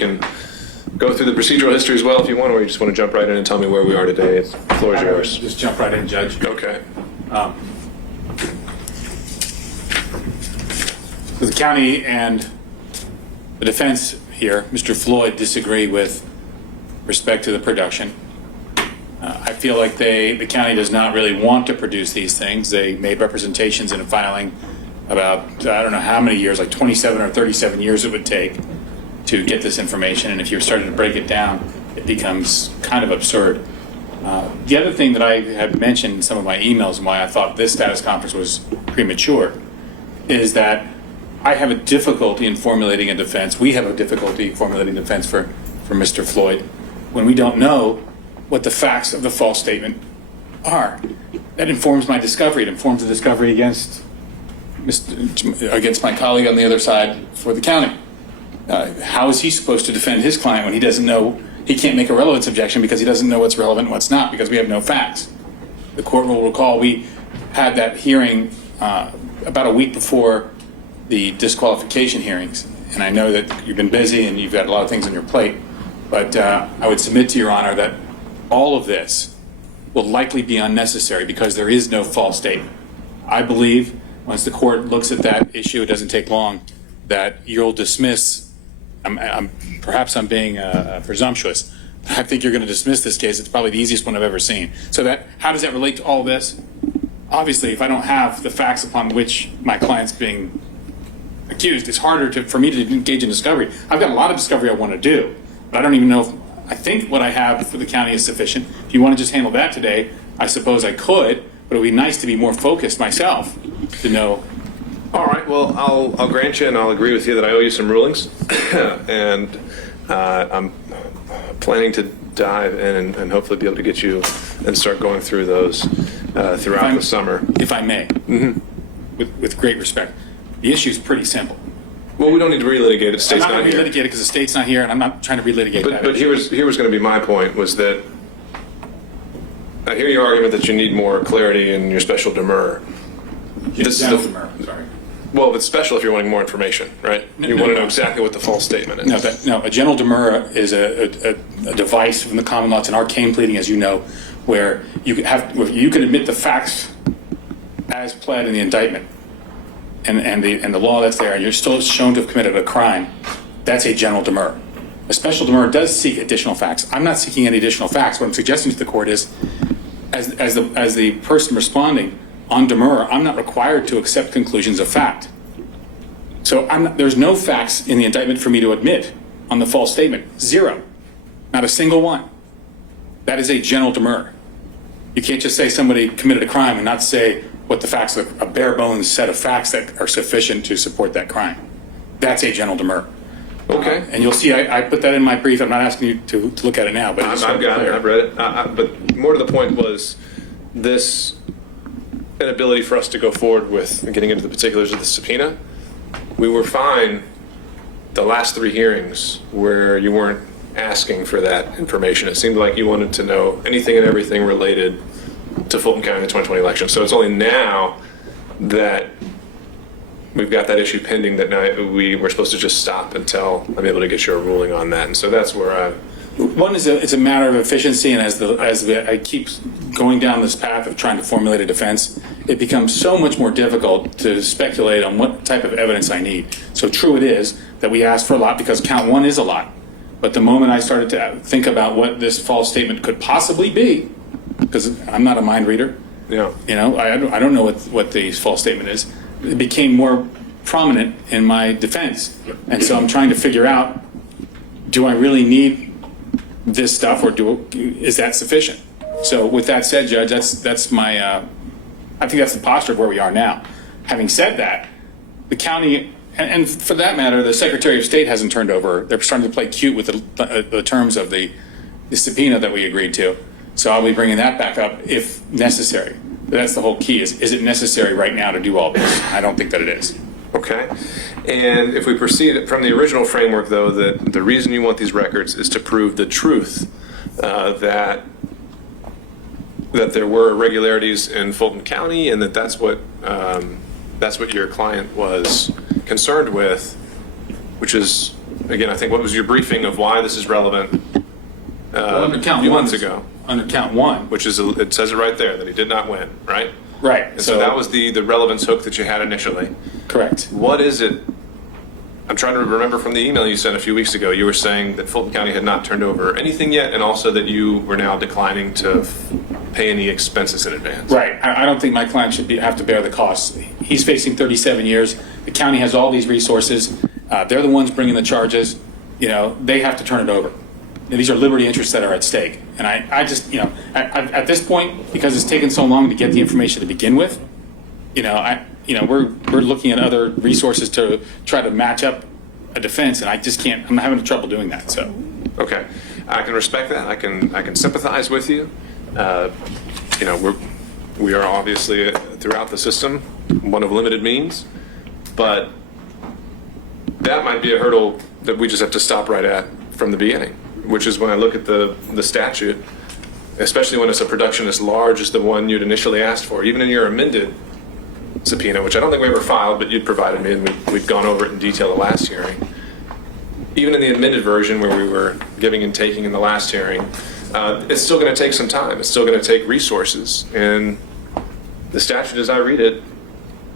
can go through the procedural history as well if you want, or you just want to jump right in and tell me where we are today. The floor is yours. Just jump right in, Judge. Okay. The county and the defense here, Mr. Floyd, disagree with respect to the production. I feel like the county does not really want to produce these things. They made representations in a filing about, I don't know how many years, like 27 or 37 years it would take to get this information. And if you're starting to break it down, it becomes kind of absurd. The other thing that I had mentioned in some of my emails and why I thought this status conference was premature is that I have a difficulty in formulating a defense. We have a difficulty formulating a defense for Mr. Floyd when we don't know what the facts of the false statement are. That informs my discovery. It informs the discovery against my colleague on the other side for the county. How is he supposed to defend his client when he doesn't know? He can't make a relevance objection because he doesn't know what's relevant and what's not, because we have no facts. The court will recall we had that hearing about a week before the disqualification hearings, and I know that you've been busy and you've got a lot of things on your plate, but I would submit to Your Honor that all of this will likely be unnecessary because there is no false statement. I believe once the court looks at that issue, it doesn't take long, that you'll dismiss. Perhaps I'm being presumptuous. I think you're going to dismiss this case. It's probably the easiest one I've ever seen. So how does that relate to all this? Obviously, if I don't have the facts upon which my client's being accused, it's harder for me to engage in discovery. I've got a lot of discovery I want to do, but I don't even know if I think what I have for the county is sufficient. If you want to just handle that today, I suppose I could, but it would be nice to be more focused myself to know. All right. Well, I'll grant you, and I'll agree with you that I owe you some rulings, and I'm planning to dive in and hopefully be able to get you and start going through those throughout the summer. If I may, with great respect, the issue is pretty simple. Well, we don't need to relitigate it. The state's I'm not going to here. relitigate it because the state's not here, and I'm not trying to relitigate that. But here was going to be my point, was that I hear your argument that you need more clarity in your special demurrer. Sorry. Well, it's special if you're wanting more information, right? You want to know exactly what the false statement is. No, a general demurrer is a device from the common law. It's an arcane pleading, as you know, where you can admit the facts as pled in the indictment, and the law that's there, and you're still shown to have committed a crime. That's a general demurrer. A special demurrer does seek additional facts. I'm not seeking any additional facts. What I'm suggesting to the court is, as the person responding on demurrer, I'm not required to accept conclusions of fact. So there's no facts in the indictment for me to admit on the false statement. Zero. Not a single one. That is a general demurrer. You can't just say somebody committed a crime and not say what the facts are, a bare bones set of facts that are sufficient to support that crime. That's a general demurrer. Okay. And you'll see I put that in my brief. I'm not asking you to look at it now, but I've got it. I've read it. But more to the point was this inability for us to go forward with getting into the particulars of the subpoena. We were fine the last 3 hearings where you weren't asking for that information. It seemed like you wanted to know anything and everything related to Fulton County in the 2020 election. So it's only now that we've got that issue pending that now we were supposed to just stop until I'm able to get you a ruling on that. And so that's where one is it's a matter of efficiency, and as I keep going down this path of trying to formulate a defense, it becomes so much more difficult to speculate on what type of evidence I need. So true it is that we asked for a lot because count 1 is a lot. But the moment I started to think about what this false statement could possibly be, because I'm not a mind reader, Yeah. you know, I don't know what the false statement is, it became more prominent in my defense. And so I'm trying to figure out, do I really need this stuff, or is that sufficient? So with that said, Judge, that's my I think that's the posture of where we are now. Having said that, the county, and for that matter, the Secretary of State hasn't turned over. They're starting to play cute with the terms of the subpoena that we agreed to. So I'll be bringing that back up if necessary. That's the whole key, is it necessary right now to do all this? I don't think that it is. Okay. And if we proceed from the original framework, though, that the reason you want these records is to prove the truth that there were irregularities in Fulton County, and that's what your client was concerned with, which is again, I think what was your briefing of why this is relevant Under a count few one, months ago, under count one, which is, it says it right there, that he did not win, right? right? And so that was the relevance hook that you had initially. correct. What is it? I'm trying to remember from the email you sent a few weeks ago, you were saying that Fulton County had not turned over anything yet, and also that you were now declining to pay any expenses in advance. Right. I don't think my client should have to bear the costs. He's facing 37 years. The county has all these resources. They're the ones bringing the charges. They have to turn it over. These are liberty interests that are at stake. And I just, at this point, because it's taken so long to get the information to begin with, we're looking at other resources to try to match up a defense, and I just can't. I'm having trouble doing that. So, Okay, I can respect that. I can sympathize with you. We are obviously throughout the system one of limited means, but that might be a hurdle that we just have to stop right at from the beginning. Which is when I look at the statute, especially when it's a production as large as the one you'd initially asked for, even in your amended subpoena, which I don't think we ever filed, but you'd provided me, and we'd gone over it in detail the last hearing. Even in the amended version where we were giving and taking in the last hearing, it's still going to take some time. It's still going to take resources. And the statute, as I read it,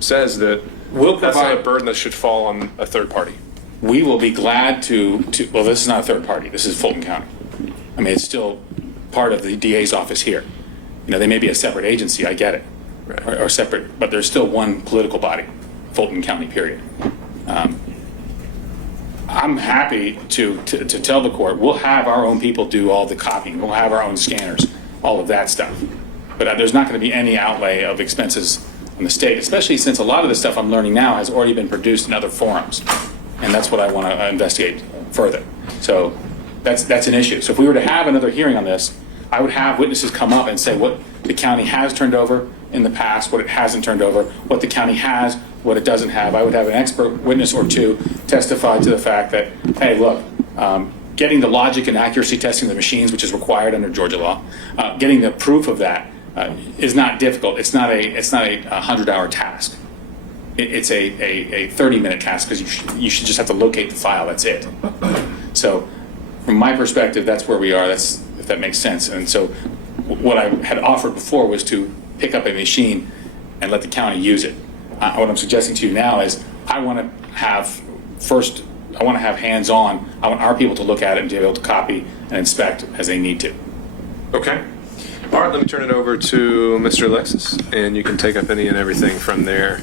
says that that's not a burden that should fall on a third party. we will be glad to. Well, this is not a third party. This is Fulton County. I mean, it's still part of the DA's office here. They may be a separate agency. I get it, Right. or separate, but there's still one political body, Fulton County. Period. I'm happy to tell the court we'll have our own people do all the copying. We'll have our own scanners, all of that stuff. But there's not going to be any outlay of expenses on the state, especially since a lot of the stuff I'm learning now has already been produced in other forums, and that's what I want to investigate further. So that's an issue. So if we were to have another hearing on this, I would have witnesses come up and say what the county has turned over in the past, what it hasn't turned over, what the county has, what it doesn't have. I would have an expert witness or two testify to the fact that, hey, look, getting the logic and accuracy testing of the machines, which is required under Georgia law, getting the proof of that is not difficult. It's not a 100-hour task. It's a 30-minute task because you should just have to locate the file. That's it. So, from my perspective, that's where we are. That's, if that makes sense. And so, what I had offered before was to pick up a machine and let the county use it. What I'm suggesting to you now is I want to have hands-on. I want our people to look at it and be able to copy and inspect as they need to. Okay. All right, let me turn it over to Mr. Alexis, and you can take up any and everything from there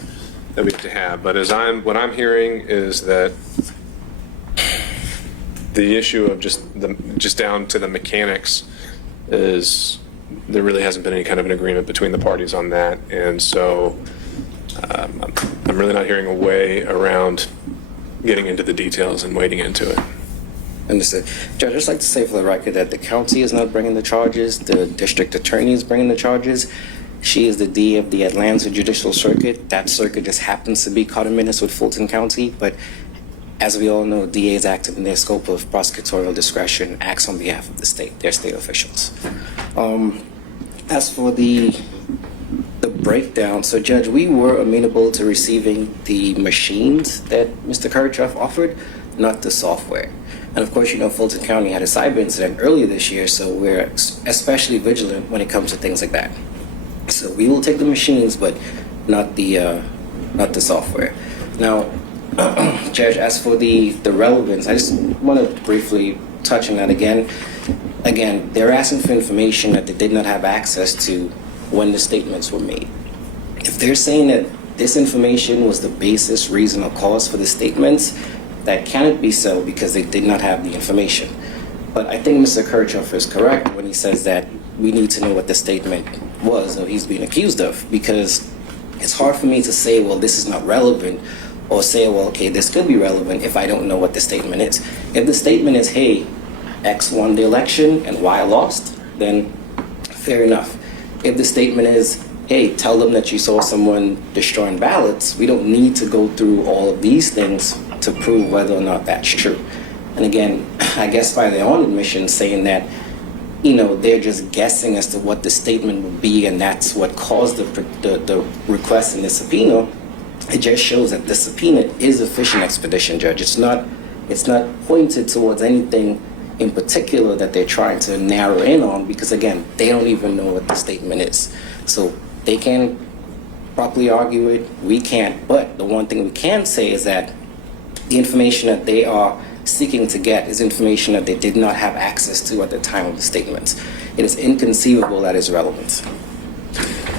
that we have to have. But what I'm hearing is that the issue of just down to the mechanics is there really hasn't been any kind of an agreement between the parties on that, and so I'm really not hearing a way around getting into the details and wading into it. Understood. Judge, I'd just like to say for the record that the county is not bringing the charges. The district attorney is bringing the charges. She is the DA of the Atlanta Judicial Circuit. That circuit just happens to be conterminous with Fulton County, but as we all know, DAs act in their scope of prosecutorial discretion, acts on behalf of the state. They're state officials. As for the breakdown, so Judge, we were amenable to receiving the machines that Mr. Kirchhoff offered, not the software. And of course, Fulton County had a cyber incident earlier this year, so we're especially vigilant when it comes to things like that. So we will take the machines, but not the software. Now, Judge, as for the relevance, I just want to briefly touch on that again. Again, they're asking for information that they did not have access to when the statements were made. If they're saying that this information was the basis, reason, or cause for the statements, that cannot be so because they did not have the information. But I think Mr. Kirchhoff is correct when he says that we need to know what the statement was or he's being accused of, because it's hard for me to say, well, this is not relevant, or say, well, okay, this could be relevant if I don't know what the statement is. If the statement is, hey, X won the election and Y lost, then fair enough. If the statement is, hey, tell them that you saw someone destroying ballots, we don't need to go through all of these things to prove whether or not that's true. And again, I guess by their own admission, saying that, they're just guessing as to what the statement would be, and that's what caused the request in the subpoena. It just shows that the subpoena is a fishing expedition, Judge. It's not It's not pointed towards anything in particular that they're trying to narrow in on, because again, they don't even know what the statement is. So they can't properly argue it, we can't. But the one thing we can say is that the information that they are seeking to get is information that they did not have access to at the time of the statements. It is inconceivable that is relevant.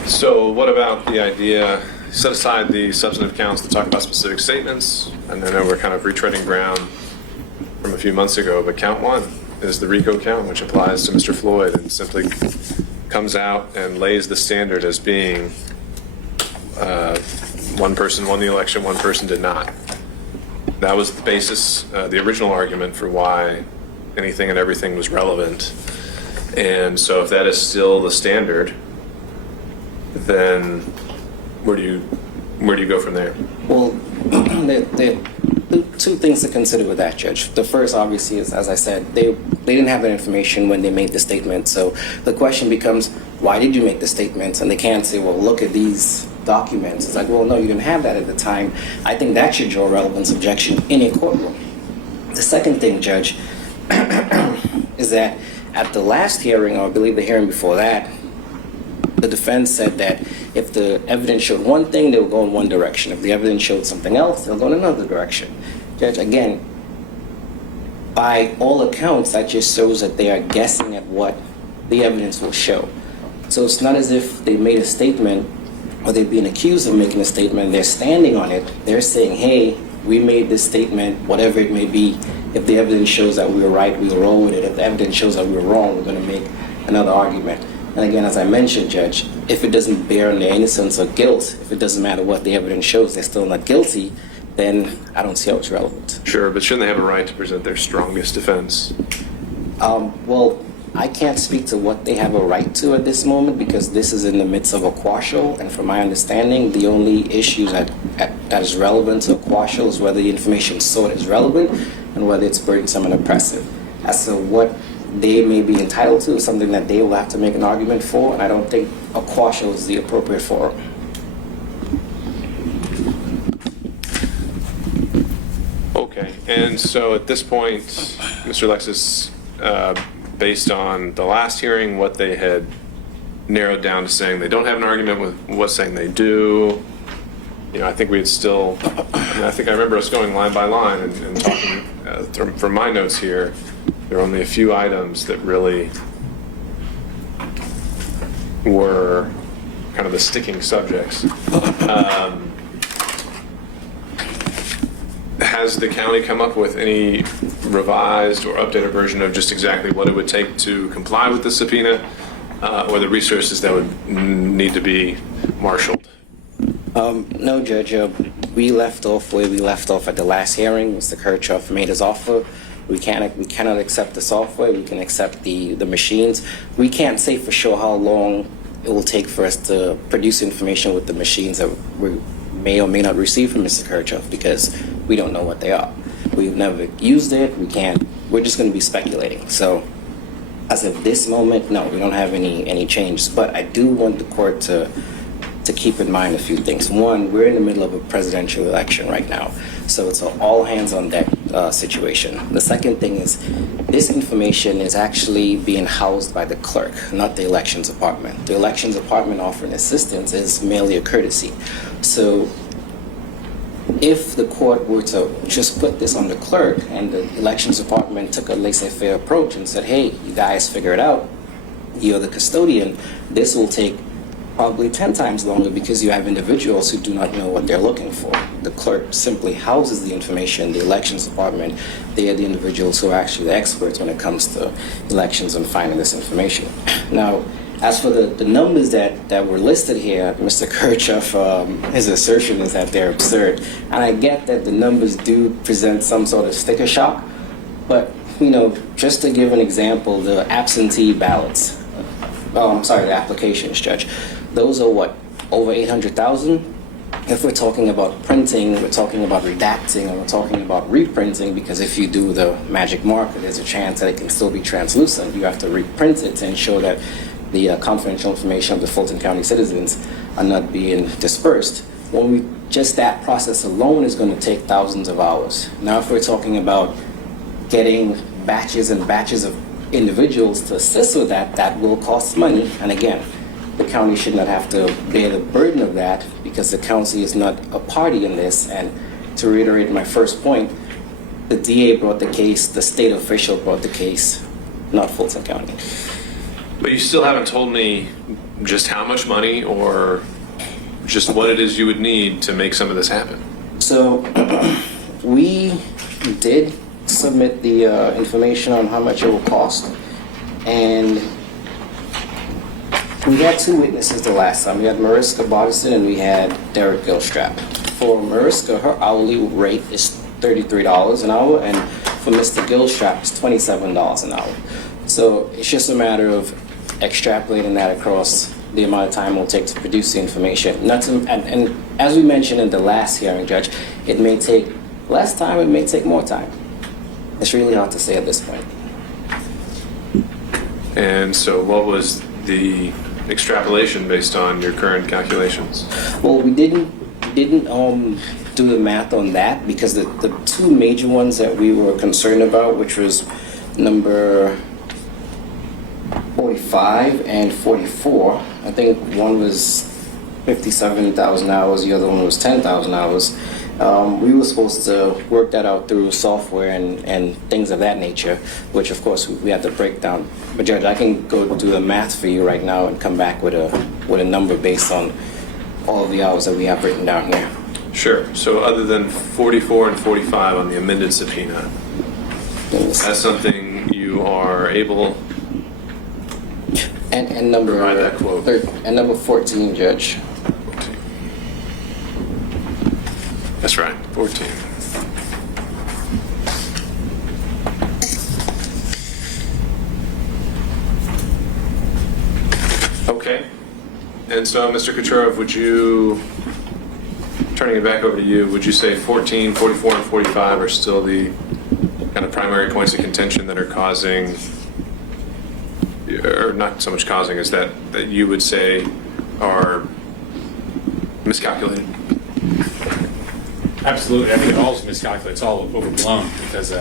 So what about the idea, set aside the substantive counts to talk about specific statements, and then we're kind of retreading ground from a few months ago, but count one is the RICO count, which applies to Mr. Floyd and simply comes out and lays the standard as being one person won the election, one person did not. That was the basis, the original argument for why anything and everything was relevant. And so if that is still the standard, then where do you go from there? Well, there are two things to consider with that, Judge. The first, obviously, is, as I said, they didn't have that information when they made the statement. So the question becomes, why did you make the statements? And they can't say, well, look at these documents. It's like, well, no, you didn't have that at the time. I think that should draw relevance objection in a courtroom. The second thing, Judge, is that at the last hearing, or I believe the hearing before that, the defense said that if the evidence showed one thing, they would go in one direction. If the evidence showed something else, they'll go in another direction. Judge, again, by all accounts, that just shows that they are guessing at what the evidence will show. So it's not as if they made a statement or they're being accused of making a statement, they're standing on it. They're saying, hey, we made this statement, whatever it may be. If the evidence shows that we were right, we'll roll with it. If the evidence shows that we were wrong, we're going to make another argument. And again, as I mentioned, Judge, if it doesn't bear on their innocence or guilt, if it doesn't matter what the evidence shows, they're still not guilty, then I don't see how it's relevant. Sure, but shouldn't they have a right to present their strongest defense? Well, I can't speak to what they have a right to at this moment, because this is in the midst of a quashal, and from my understanding, the only issue that is relevant to a quashal is whether the information sought is relevant and whether it's burdensome and oppressive. As to what they may be entitled to is something that they will have to make an argument for, and I don't think a quashal is the appropriate forum. Okay, and so at this point, Mr. Alexis, based on the last hearing, what they had narrowed down to saying they don't have an argument with what's saying they do, I think we had still, I think I remember us going line by line and talking, from my notes here, there are only a few items that really were kind of the sticking subjects. Has the county come up with any revised or updated version of just exactly what it would take to comply with the subpoena, or the resources that would need to be marshaled? No, Judge. We left off where we left off at the last hearing. Mr. Kirchhoff made his offer. We cannot accept the software. We can accept the machines. We can't say for sure how long it will take for us to produce information with the machines that we may or may not receive from Mr. Kirchhoff, because we don't know what they are. We've never used it. We're just going to be speculating. So as of this moment, no, we don't have any changes. But I do want the court to keep in mind a few things. One, we're in the middle of a presidential election right now, so it's an all hands on deck situation. The second thing is, this information is actually being housed by the clerk, not the elections department. The elections department offering assistance is merely a courtesy. So if the court were to just put this on the clerk and the elections department took a laissez-faire approach and said, hey, you guys figure it out, you're the custodian, this will take probably 10 times longer, because you have individuals who do not know what they're looking for. The clerk simply houses the information. The elections department, they are the individuals who are actually the experts when it comes to elections and finding this information. Now, as for the numbers that were listed here, Mr. Kirchhoff, his assertion is that they're absurd. And I get that the numbers do present some sort of sticker shock, but, just to give an example, the absentee ballots, the applications, Judge, those are what, over 800,000? If we're talking about printing, we're talking about redacting, and we're talking about reprinting, because if you do the magic marker, there's a chance that it can still be translucent. You have to reprint it to ensure that the confidential information of the Fulton County citizens are not being dispersed. When we just that process alone is going to take thousands of hours. Now, if we're talking about getting batches and batches of individuals to assist with that, that will cost money. And again, the county should not have to bear the burden of that because the county is not a party in this. And to reiterate my first point, the DA brought the case, the state official brought the case, not Fulton County. But you still haven't told me just how much money or just what it is you would need to make some of this happen. So we did submit the information on how much it will cost, and we had two witnesses the last time. We had Mariska Bodison and we had Derek Gilstrap. For Mariska, her hourly rate is $33 an hour, and for Mr. Gilstrap, it's $27 an hour. So it's just a matter of extrapolating that across the amount of time it will take to produce the information. And as we mentioned in the last hearing, Judge, it may take less time, it may take more time. It's really hard to say at this point. And so what was the extrapolation based on your current calculations? Well, we didn't do the math on that because the two major ones that we were concerned about, which was number 45 and 44, I think one was 57,000 hours, the other one was 10,000 hours. We were supposed to work that out through software and things of that nature, which of course we had to break down. But Judge, I can go do the math for you right now and come back with a number based on all of the hours that we have written down here. Sure. So other than 44 and 45 on the amended subpoena, that's something you are able and number provide that quote. And number 14, Judge. 14. That's right, 14. Okay. And so, Mr. Kucherov, would you, turning it back over to you, would you say 14, 44, and 45 are still the kind of primary points of contention that are causing, or not so much causing, is that you would say are miscalculated? Absolutely. I think it all is miscalculated. It's all overblown because,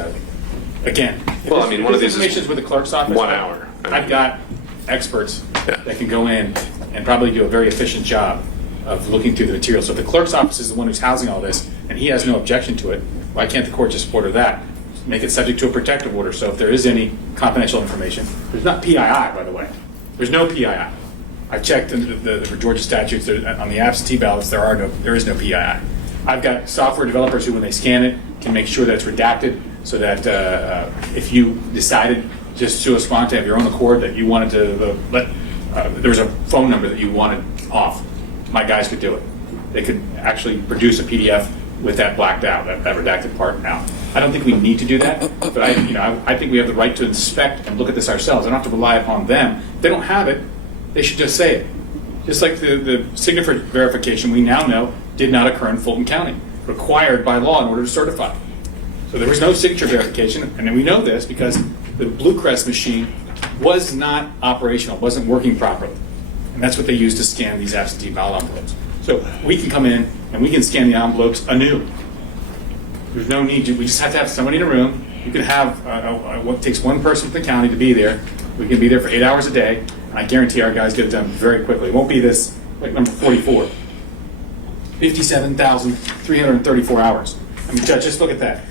again, Well, I mean, one of these information is with the clerk's office. 1 hour. I've got experts Yeah. that can go in and probably do a very efficient job of looking through the material. So if the clerk's office is the one who's housing all this and he has no objection to it, why can't the court just order that? Make it subject to a protective order. So if there is any confidential information, there's not PII, by the way. There's no PII. I checked in the Georgia statutes on the absentee ballots. There is no PII. I've got software developers who, when they scan it, can make sure that it's redacted, so that if you decided just sua sponte of your own accord that you wanted to there was a phone number that you wanted off, my guys could do it. They could actually produce a PDF with that blacked out, that redacted part out. I don't think we need to do that, but I think we have the right to inspect and look at this ourselves. I don't have to rely upon them. If they don't have it, they should just say it. Just like the signature verification we now know did not occur in Fulton County, required by law in order to certify. So there was no signature verification, and we know this because the Bluecrest machine was not operational, wasn't working properly. And that's what they use to scan these absentee ballot envelopes. So we can come in and we can scan the envelopes anew. There's no need to, we just have to have somebody in a room. You can have what takes one person from the county to be there. We can be there for 8 hours a day, and I guarantee our guys get it done very quickly. It won't be this, like number 44. 57,334 hours. I mean, Judge, just look at that.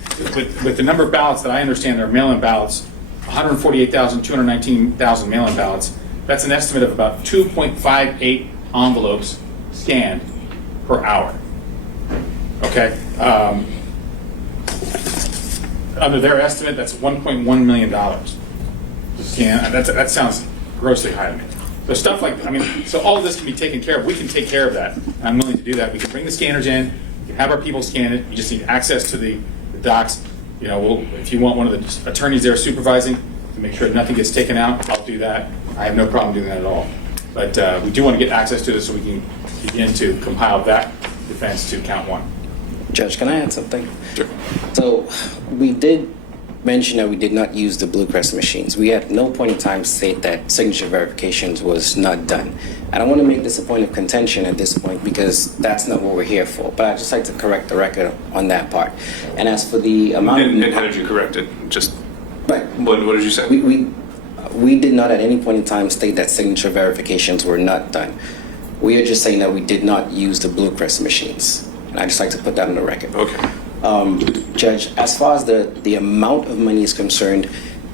With the number of ballots that I understand are mail-in ballots, 148,219 mail-in ballots, that's an estimate of about 2.58 envelopes scanned per hour. Okay? Under their estimate, that's $1.1 million to scan. That sounds grossly high to me. So stuff like, so all of this can be taken care of. We can take care of that. And I'm willing to do that. We can bring the scanners in. We can have our people scan it. You just need access to the docs. If you want one of the attorneys there supervising to make sure nothing gets taken out, I'll do that. I have no problem doing that at all. But we do want to get access to this so we can begin to compile that defense to count one. Judge, can I add something? Sure. So we did mention that we did not use the Blue Crest machines. We at no point in time state that signature verifications was not done. I don't want to make this a point of contention at this point because that's not what we're here for. But I'd just like to correct the record on that part. And as for the amount And of... how did you correct it? Just Right. what did you say? We did not at any point in time state that signature verifications were not done. We are just saying that we did not use the Blue Crest machines. And I'd just like to put that on the record. Okay. Judge, as far as the amount of money is concerned,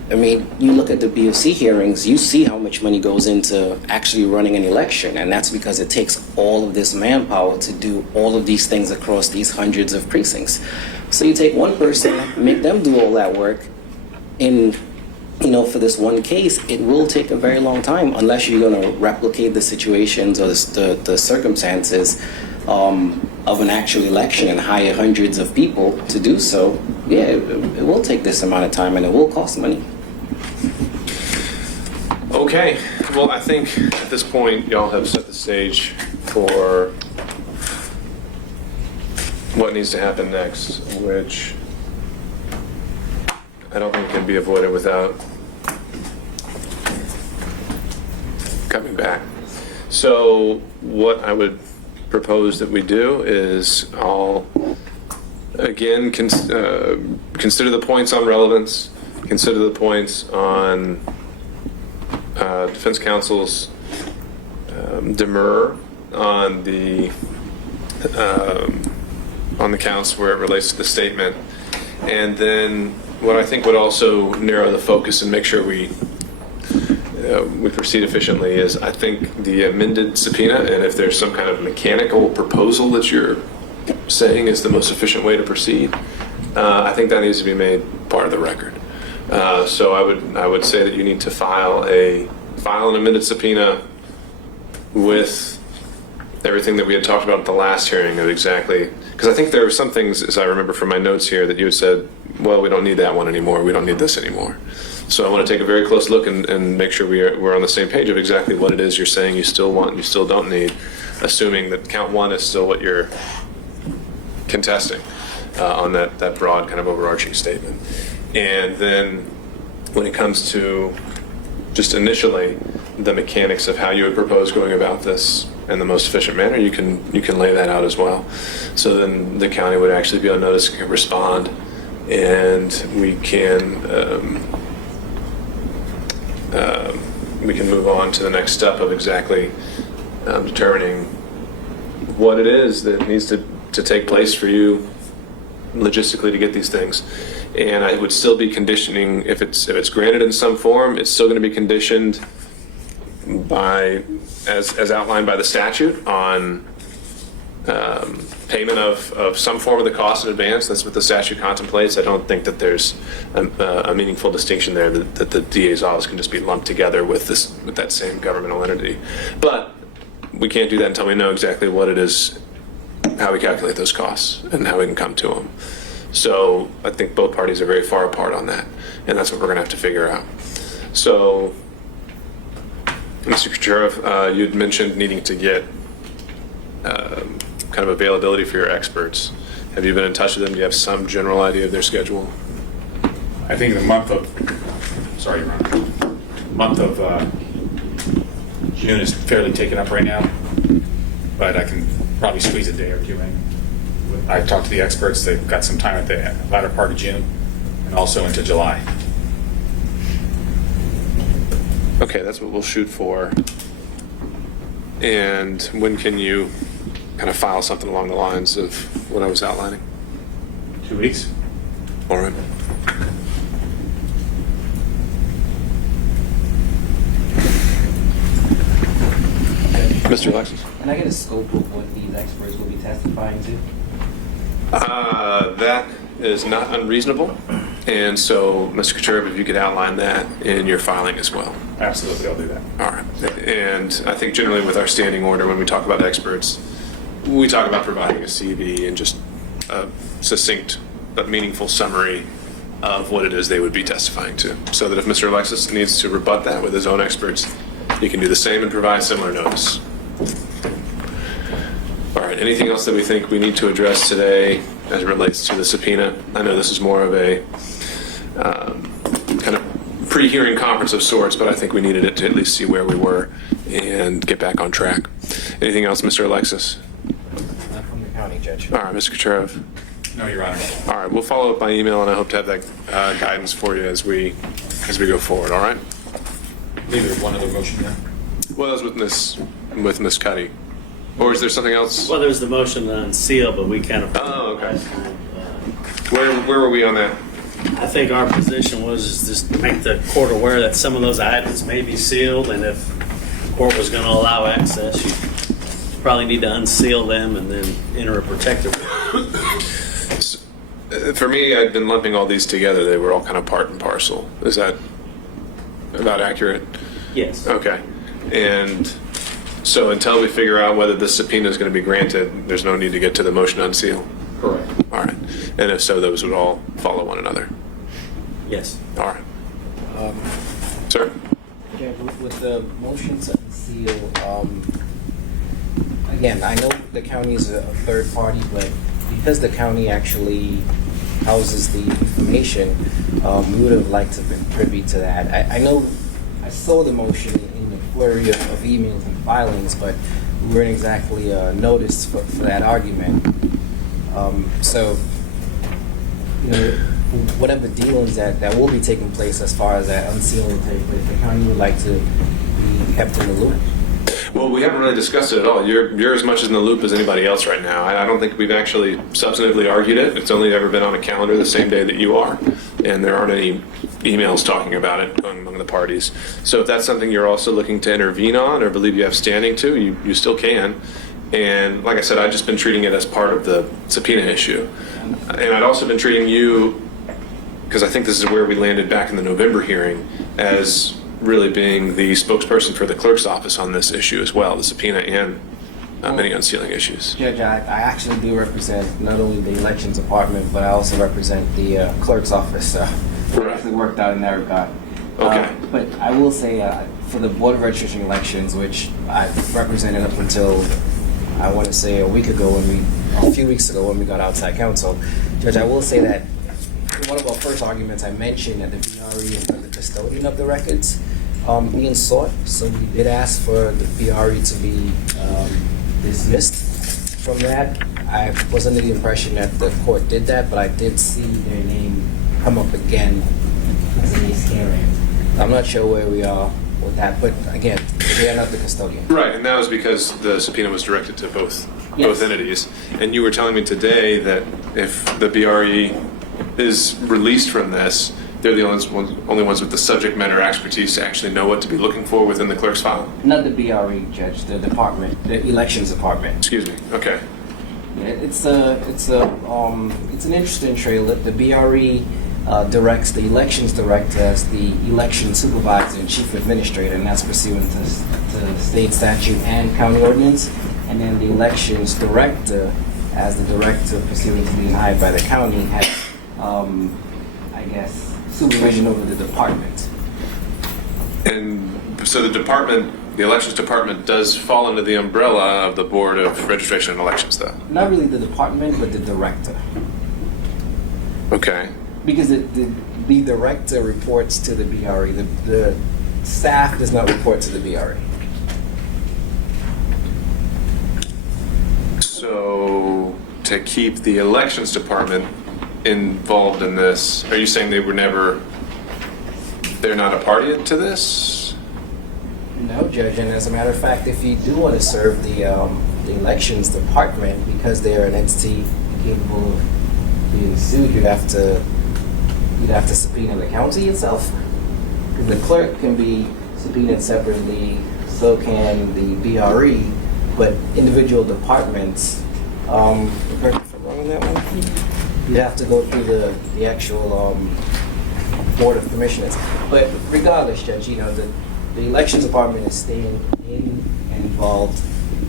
I mean, you look at the BOC hearings, you see how much money goes into actually running an election, and that's because it takes all of this manpower to do all of these things across these hundreds of precincts. So you take one person, make them do all that work, and for this one case, it will take a very long time unless you're going to replicate the situations or the circumstances of an actual election and hire hundreds of people to do so. Yeah, it will take this amount of time and it will cost money. Okay. Well, I think at this point, y'all have set the stage for what needs to happen next, which I don't think can be avoided without coming back. So what I would propose that we do is I'll again consider the points on relevance, consider the points on defense counsel's demurrer on the counts where it relates to the statement, and then what I think would also narrow the focus and make sure we proceed efficiently is I think the amended subpoena, and if there's some kind of mechanical proposal that you're saying is the most efficient way to proceed, I think that needs to be made part of the record. So I would say that you need to file an amended subpoena with everything that we had talked about at the last hearing of exactly, because I think there were some things, as I remember from my notes here, that you had said, well, we don't need that one anymore, we don't need this anymore. So I want to take a very close look and make sure we're on the same page of exactly what it is you're saying you still want and you still don't need, assuming that count one is still what you're contesting on that broad kind of overarching statement. And then when it comes to just initially the mechanics of how you would propose going about this in the most efficient manner, you can lay that out as well. So then the county would actually be on notice and can respond, and we can move on to the next step of exactly determining what it is that needs to take place for you logistically to get these things. And I would still be conditioning, if it's granted in some form, it's still going to be conditioned by, as outlined by the statute, on payment of some form of the cost in advance. That's what the statute contemplates. I don't think that there's a meaningful distinction there that the DA's office can just be lumped together with that same governmental entity. But we can't do that until we know exactly what it is, how we calculate those costs, and how we can come to them. So I think both parties are very far apart on that, and that's what we're going to have to figure out. So, Mr. Kucherov, you'd mentioned needing to get kind of availability for your experts. Have you been in touch with them? Do you have some general idea of their schedule? I think the month of June is fairly taken up right now, but I can probably squeeze a day or two in. I talked to the experts. They've got some time at the latter part of June and also into July. Okay, that's what we'll shoot for. And when can you kind of file something along the lines of what I was outlining? 2 weeks. All right. Mr. Alexis? Can I get a scope of what these experts will be testifying to? That is not unreasonable. And so, Mr. Kucherov, if you could outline that in your filing as well. Absolutely, I'll do that. All right. And I think generally with our standing order, when we talk about experts, we talk about providing a CV and just a succinct but meaningful summary of what it is they would be testifying to. So that if Mr. Alexis needs to rebut that with his own experts, he can do the same and provide similar notice. All right, anything else that we think we need to address today as it relates to the subpoena? I know this is more of a kind of pre-hearing conference of sorts, but I think we needed it to at least see where we were and get back on track. Anything else, Mr. Alexis? Not from the county, Judge. All right, Mr. Kucherov. No, Your Honor. All right, we'll follow up by email, and I hope to have that guidance for you as we go forward. All right. Maybe there's one other motion there. Well, that was with Miss Cuddy, or is there something else? Well, there's the motion to unseal, but we kind of. Oh, okay. Where were we on that? I think our position was is just to make the court aware that some of those items may be sealed, and if the court was going to allow access, you probably need to unseal them and then enter a protective. For me, I've been lumping all these together. They were all kind of part and parcel. Is that about accurate? Yes. Okay. And so until we figure out whether this subpoena is going to be granted, there's no need to get to the motion to unseal? Correct. All right. And if so, those would all follow one another? Yes. All right. Sir? Yeah, with the motion to unseal, again, I know the county is a third party, but because the county actually houses the information, we would have liked to have been privy to that. I know I saw the motion in the flurry of emails and filings, but we weren't exactly noticed for that argument. So, you know, whatever dealings that will be taking place as far as that unsealing take place, the county would like to be kept in the loop. Well, we haven't really discussed it at all. You're as much in the loop as anybody else right now. I don't think we've actually substantively argued it. It's only ever been on a calendar the same day that you are, and there aren't any emails talking about it going among the parties. So if that's something you're also looking to intervene on or believe you have standing to, you still can. And like I said, I've just been treating it as part of the subpoena issue. And I'd also been treating you, because I think this is where we landed back in the November hearing, as really being the spokesperson for the clerk's office on this issue as well, the subpoena and many unsealing issues. Judge, I actually do represent not only the elections department, but I also represent the clerk's office. So it actually worked out in that regard. Okay. But I will say for the Board of Registration Elections, which I represented up until, I want to say a few weeks ago when we got outside counsel, Judge, I will say that one of our first arguments I mentioned that the BRE is not the custodian of the records being sought. So we did ask for the BRE to be dismissed from that. I was under the impression that the court did that, but I did see their name come up again as a hearing. I'm not sure where we are with that, but again, they are not the custodian. Right, and that was because the subpoena was directed to both Yes. entities. And you were telling me today that if the BRE is released from this, they're the only ones with the subject matter expertise to actually know what to be looking for within the clerk's file. Not the BRE, Judge, the department, the elections department. Excuse me. Okay. Yeah, it's an interesting trail. The BRE directs the elections director as the election supervisor and chief administrator, and that's pursuant to state statute and county ordinance. And then the elections director, as the director pursuant to being hired by the county, has, I guess, supervision over the department. And so the elections department does fall under the umbrella of the Board of Registration and Elections, though? Not really the department, but the director. Okay. Because the director reports to the BRE. The staff does not report to the BRE. So to keep the elections department involved in this, are you saying they're not a party to this? No, Judge, and as a matter of fact, if you do want to serve the elections department, because they're an entity capable of being sued, you'd have to subpoena the county itself. Because the clerk can be subpoenaed separately, so can the BRE, but individual departments, correct me if I'm wrong on that one, you'd have to go through the actual Board of Commissioners. But regardless, Judge, the elections department is staying in and involved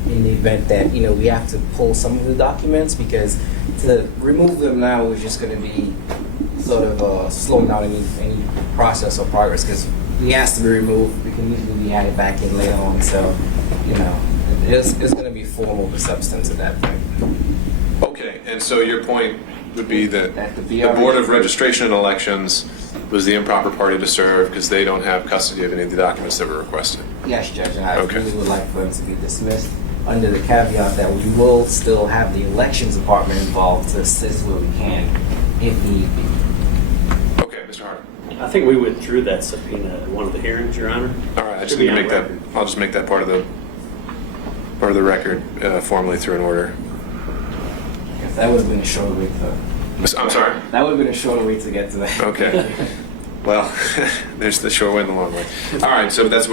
in the event that, we have to pull some of the documents, because to remove them now is just going to be sort of slowing down any process or progress, because we asked to be removed, we can usually be added back in later on, so, it's going to be formal with substance at that point. Okay, and so your point would be that That the the BRE Board of Registration and Elections was the improper party to serve because they don't have custody of any of the documents that were requested. Yes, Judge, and I Okay. really would like for them to be dismissed under the caveat that we will still have the elections department involved to assist where we can, if need be. Okay, Mr. Hart. I think we withdrew that subpoena at one of the hearings, Your Honor. All right, I just Should need be to on make that. record. I'll just make that part of the record formally through an order. Because that would have been a short way to. I'm sorry. That would have been a shorter way to get to that. Okay. Well, there's the short way and the long way. All right, so that's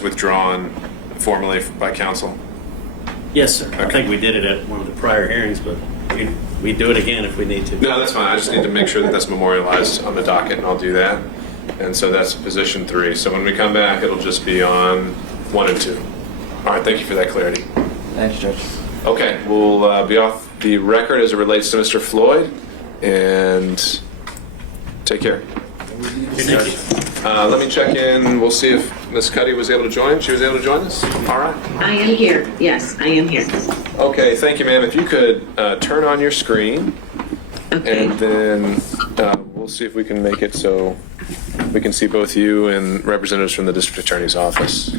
withdrawn formally by counsel. Yes, sir. I think we did it at one of the prior hearings, but we do it again if we need to. No, that's fine. I just need to make sure that that's memorialized on the docket, and I'll do that. And so that's position 3. So when we come back, it'll just be on 1 and 2. All right, thank you for that clarity. Thanks, Judge. Okay, we'll be off the record as it relates to Mr. Floyd, and take care. Thank you. Let me check in. We'll see if Ms. Cuddy was able to join. She was able to join us? All right. I am here. Yes, I am here. Okay, thank you, ma'am. If you could turn on your screen, Okay. and then we'll see if we can make it so we can see both you and representatives from the district attorney's office.